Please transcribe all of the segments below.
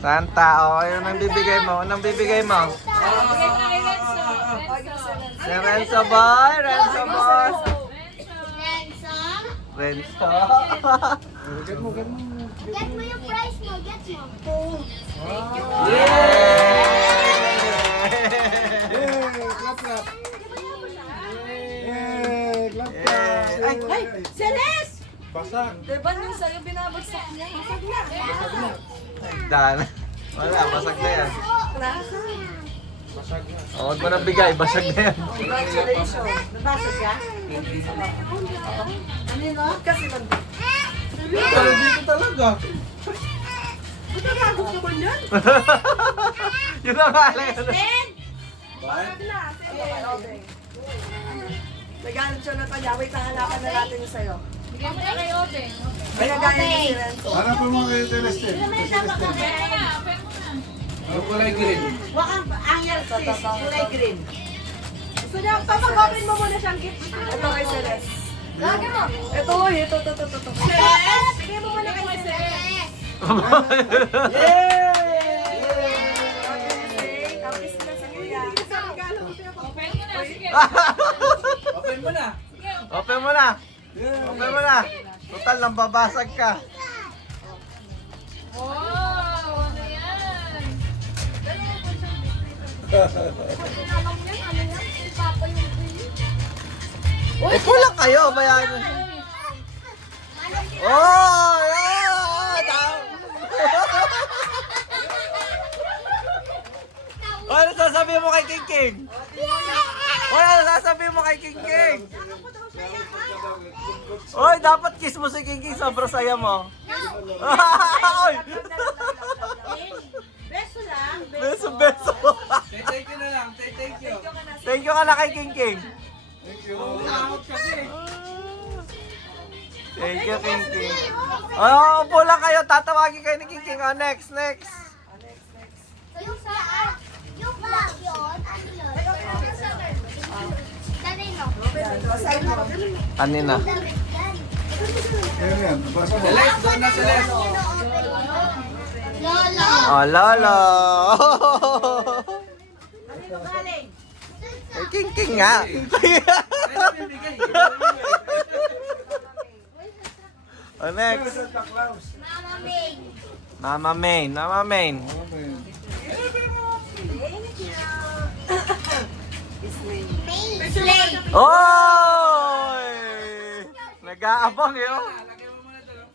Santa, oh, yun ang bibigay mo. Anong bibigay mo? Si Renzo boy, Renzo boy. Renzo. Get mo yung prize mo, get mo. Yay! Clap, clap. Clap, clap. Ay, Celeste! Basag. Diba nung sa'yo binabagsak niya? Basag na. Dan. Wala, basag na yan. Basag na. Oh, huwag mo nang bigay, basag na yan. Congratulations. Nabasag ka? Ano yun, no? Kasi nandun. Pero dito talaga. Ba't nagagos naman yan? Yun ang alay. Basag na. Sige, okay. Nagalit siya na kanya. Wait, hahanapan na natin yung sa'yo. Bigyan mo na kay Obe. May nagaya ni si Renzo. Hanapin mo kay Celeste. Ano kulay green? Wakang angel sis, kulay green. Gusto niya, papagopin mo muna siyang gift. Ito kay Celeste. Lagi mo. Ito, ito. Celeste, bigyan mo muna kay Celeste. Tapos na sa kuya. Open mo na. Sige. Open mo na. Open mo na. Open mo na. Total, nang babasag ka. Wow, ano yan? Eh, kulang kayo. Bayaan mo. Oh! Ano sasabihin mo kay King King? Ano sasabihin mo kay King King? Oy, dapat kiss mo si King King. Sobrang saya mo. Oy! Beso lang. Beso, beso. Say thank you na lang. Say thank you. Thank you ka na kay King King. Thank you. Nakakot kasi. Thank you, King King. Oh, upo lang kayo. Tatawagin kayo ni King King. Oh, next. Yung saan? Yung vlog yun? Ano yun? Kanino? Kanina. Ayan. Basa mo. Celeste, doon na Celeste. Lolo! Oh, lolo. Kanino galing? Eh, King King nga. Ano bibigay? Oh, next. Santa Claus. Mama May! Mama Main. Mama Main. Amen. May! Slay! Oy! Nag-aabang eh, oh. Lagyan mo muna doon.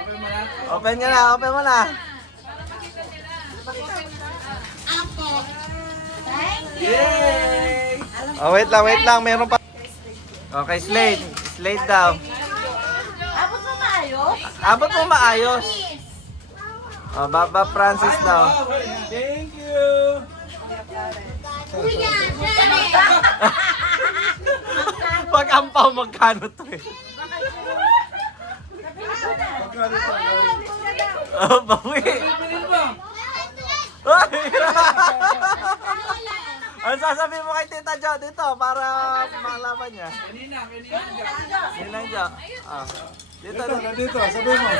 Open mo na. Open nyo na, open mo na. Ako! Thank you! Yay! Oh, wait lang. Meron pa. Okay, Slade. Slade daw. Abot mo maayos? Abot mo maayos. Oh, Baba Francis daw. Thank you. Kuya! Pag ampaw, magkano to eh? Pagkano pa? Oh, bawi. Bilhin mo. Ay! Ano sasabihin mo kay Tita Jo dito para malaman niya? Kanina. Nilang Jo. Ah. Dito. Dito. Sabihin mo.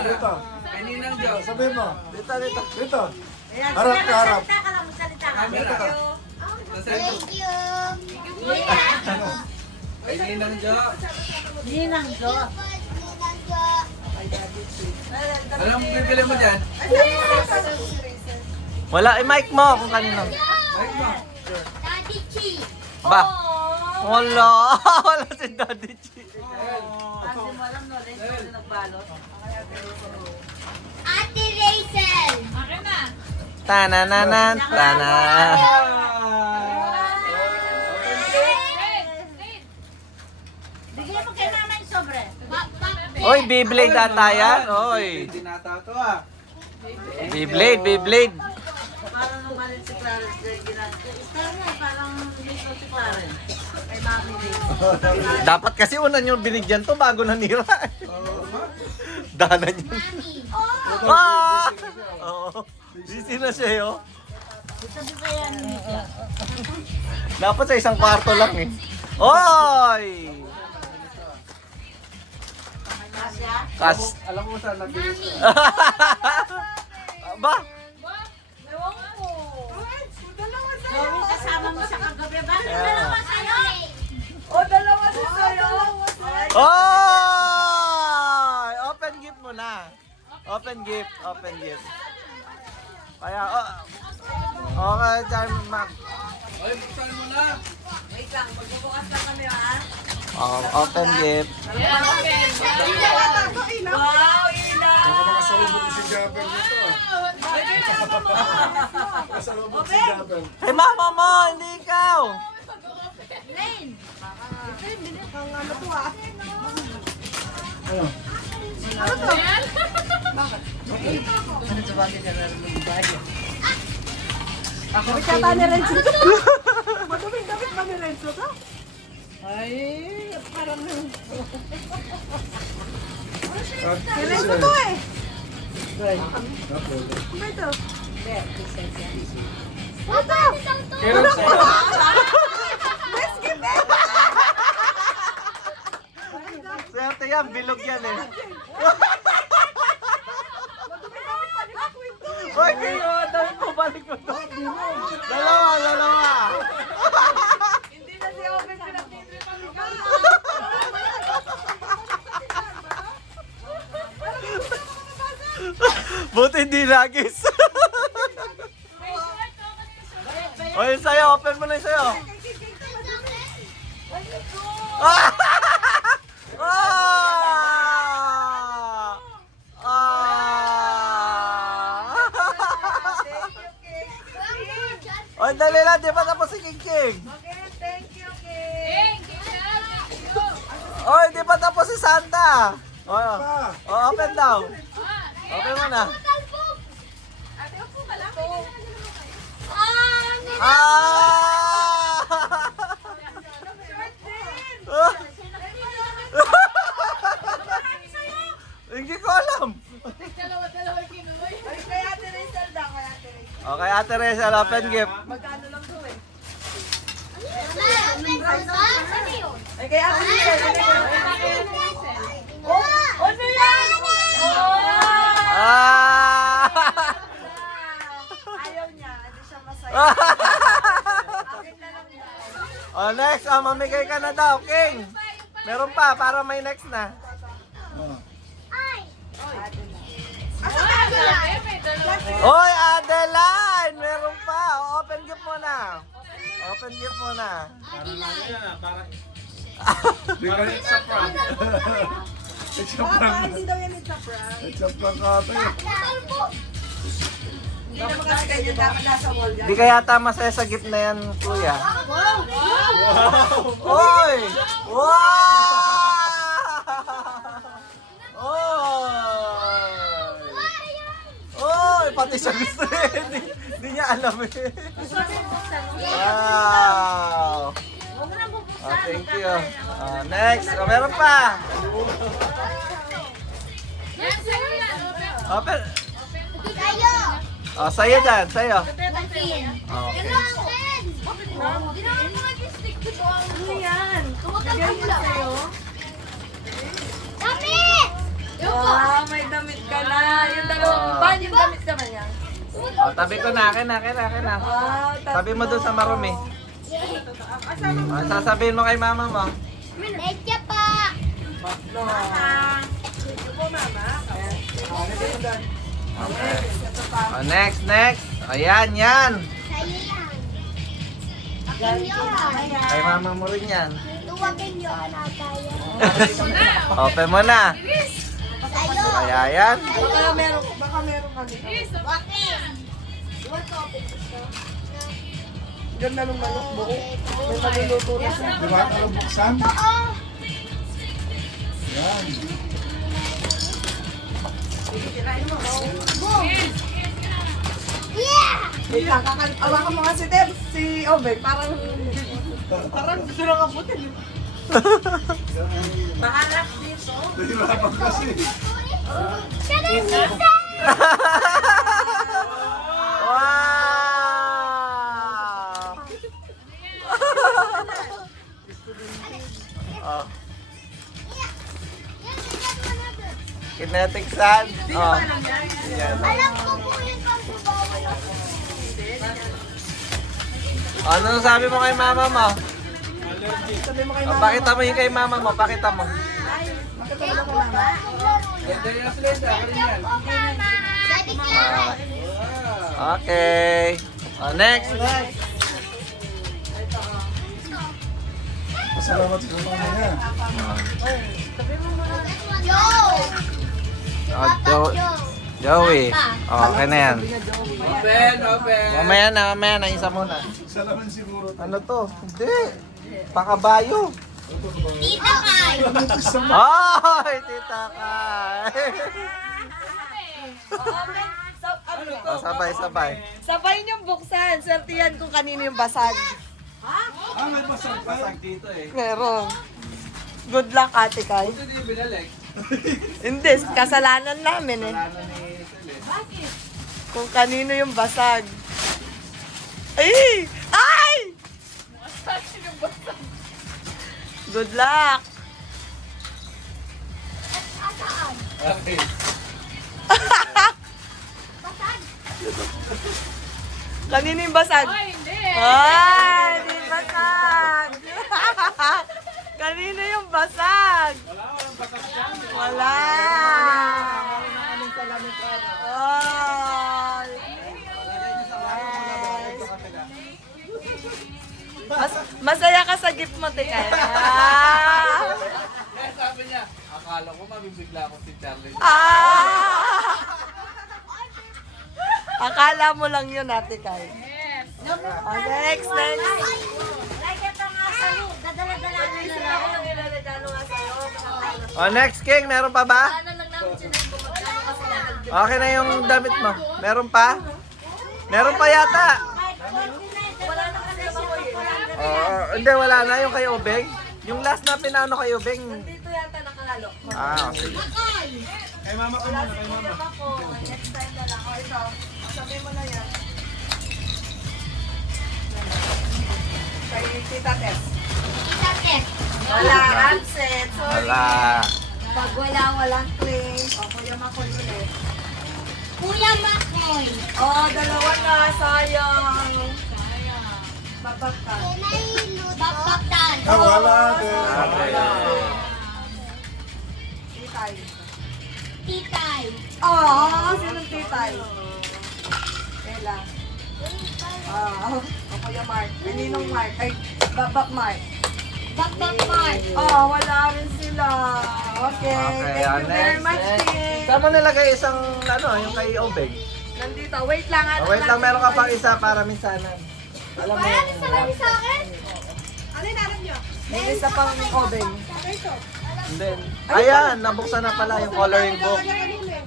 Dito. Kaninang Diyo. Sabihin mo. Dito. Dito. Ayan, Harap ka, harap. Salita ka lang, magsalita ka. Camera. Thank you! Kuya! Kaninang Diyo. Ninang Diyos. Anong bibili mo dyan? Wala, i-mic mo kung kanino. Balik mo. Daddy Chi! Ba? Wala. Wala si Daddy Chi. Kasi mo alam, no, Renzo na nagbalot. Ate Rachel! Akin na. Tanananan, tana. Bigyan mo kay mama yung sobre. Oy, Beyblade ata yan. Oy. Dinata to ah. Beyblade. Parang nung malin si Clarence, parang dito si Clarence. Kay mami Rachel. Dapat kasi una nyo binigyan to bago nanira. Dana niya. Ah! Oo. Busy na siya eh, oh. Sabi ko yan, Mika. Dapat sa isang kwarto lang eh. Oy! Kasya? Kas. Alam mo saan nabili? Ba? Ewan ko. Joey, kasama mo siya kagabi. Bakit dalawa sa'yo? O, dalawa din sa'yo. Oh! Open gift mo na. Open gift. Kaya, okay, dyan, ma'am. Ay, buksan mo na. Wait lang, magbubukas lang kami ha. Open gift. Yan, open. Wow, Ina! Makasalubong si Jabber dito ah. Makasalubong si Jabber. Hey, mama mo, hindi ikaw. Ano? Yan. Silenso to eh. Swerte yan, bilog yan eh. Hoy, kayo, dami ko, balik ko to. Dalawa. Hindi na si Open pinag-tripan ka. Buti hindi lagis. O, yung sa'yo, open mo na yung sa'yo. Ah! Ah! Ah! Oy, dali lang, di pa tapos si King King? Okay, thank you, Kay. Thank you, thank you. Oy, di pa tapos si Santa. Open daw. Open mo na. Ah! Hindi ko alam. Dalawa kinuha. Ay, kay Ate Rizal daw, kay Ate Rizal. Okay, Ate Rachel, open gift. Magkano lang to eh? Ano Ay, kay Ate Rizal. Oh, ano yan? Oh! Ah! Ayaw niya, hindi siya masaya. Akin na lang yan. Oh, next, mamigay ka na daw, King. Meron pa, para may next na. Oy, Adeline! Meron pa. Open gift mo na. Open gift mo na. It's a prank. It's a prank. Hindi daw yan it's a prank. It's a prank ata yun. Hindi naman kasi kayo dapat nasa wall yan. Di kaya tama sa'yo sa gift na yan, kuya. Oy! Wow! Oy, pati siya gusto eh. Hindi niya alam eh. Wow! Oh, thank you. Next, meron pa. Yan, sa'yo yan. Open. Open. Oh, sa'yo dyan, sa'yo. Oh, okay. Ano yan? Wow, may damit ka na. Yung dalawang ban, yung damit naman yan. Oh, tabi ko na, akin na. Wow, Tabi mo doon sa marumi. Oh, sasabihin mo kay mama mo. Leche pa! Mama. Ito po, mama. Lagay mo doon. Okay. Oh, next. Ayan, yan. Sa'yo yan. Akin yun. Kay mama mo rin yan. Tuwagin yun ata yan. Open mo na. Sa'yo. Kaya yan. Baka meron ka dito. Wakin. What topic is that? Ganda ng manok buo. May maluluto na siya. Di ba? Ano buksan? Oo. Yan. Yeah! Wait lang, awakan mo nga si Deb, si Obeng, parang gusto lang abutin. Maharap dito. Nahirapan kasi. Siya na yung isa! Wow! Oh, Yan, bigyan mo na doon. kinetic sand. Oh. Yan. Alam ko po yung Ano sabi mo kay mama mo? Sabi mo kay Oh, mama. pakita mo yung kay mama mo, pakita mo. Makatulog ko mama. Dali na sila sa akin yan. Daddy Clarence. Okay. Next. Salamat sa mama niya. Joe. Oh, Joey. Okay na yan. Open, open. Mamaya na, isa muna. Salamat siguro. Ano to? Hindi. Pakabayo. Tita Kai. Ay, tita Kai. Oh, sabay. Sabay niyong buksan. Swertihan kung kanino yung basag. May basag pa. Dito eh. Meron. Good luck, Ate Kai. Ito din yung binalik. Hindi, kasalanan namin eh. Ano ni Celeste? Kung kanino yung basag. Ay! Ay! Good luck! Okay. Kanino yung basag? Ay, hindi. Ay, di basag! Kanino yung basag? Wala! Ay! Masaya ka sa gift mo, Tika. Kaya sabi niya, akala ko mabibigla ako si Charlie. Akala mo lang yun, Ate Kai. Yes. Oh, next, next. Like ito nga sa'yo. Dadala-dala na lang. Oh, next, King. Meron pa ba? Ano lang namin sinay kung magkano kasi namin. Okay na yung damit mo. Meron pa? Meron pa yata. Wala na kasi siya. Hindi, wala na yung kay Obeng. Yung last na pinano kay Obeng. Dito yata nakahalo. Okay. Kay mama ka muna, kay mama. Ako, next time na lang. O, ito. Sabi mo na yan. Kay Tita Tess. Tita Tek. Wala, absent. Sorry. Wala. Pag wala, walang claim. O, Kuya Makoy ulit. Kuya Makoy. Oh, dalawa na. Sayang. Babaktan. Bakbaktan. Wala din. Okay. Titay. Titay. Oh, sinong titay? Ella. Oh, Kuya Mark. Kaninong Mark? Ay, Babak Mark. Bakbakman. Oh, wala rin sila. Okay. Okay, Thank you very next, much, next. King. Saan mo nilagay isang, yung kay Obeng? Nandito. Wait lang. Wait lang, meron ka pang isa para minsanan. Alam mo Parang isa lang sa akin. May isa pang obeng. And then, ayan, nabuksan na pala yung coloring book.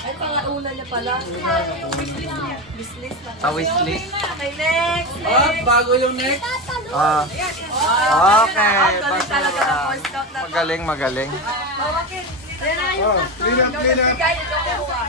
Ay, pangauna niya pala. Business lang. Sa wishlist. Okay, next. Oh, bago yung next. Ah, okay. Galing talaga ng Boy Scout na to. Magaling. Tawakin. Ayan na yung Clean up, clean up. Bigay, ikaw kuha.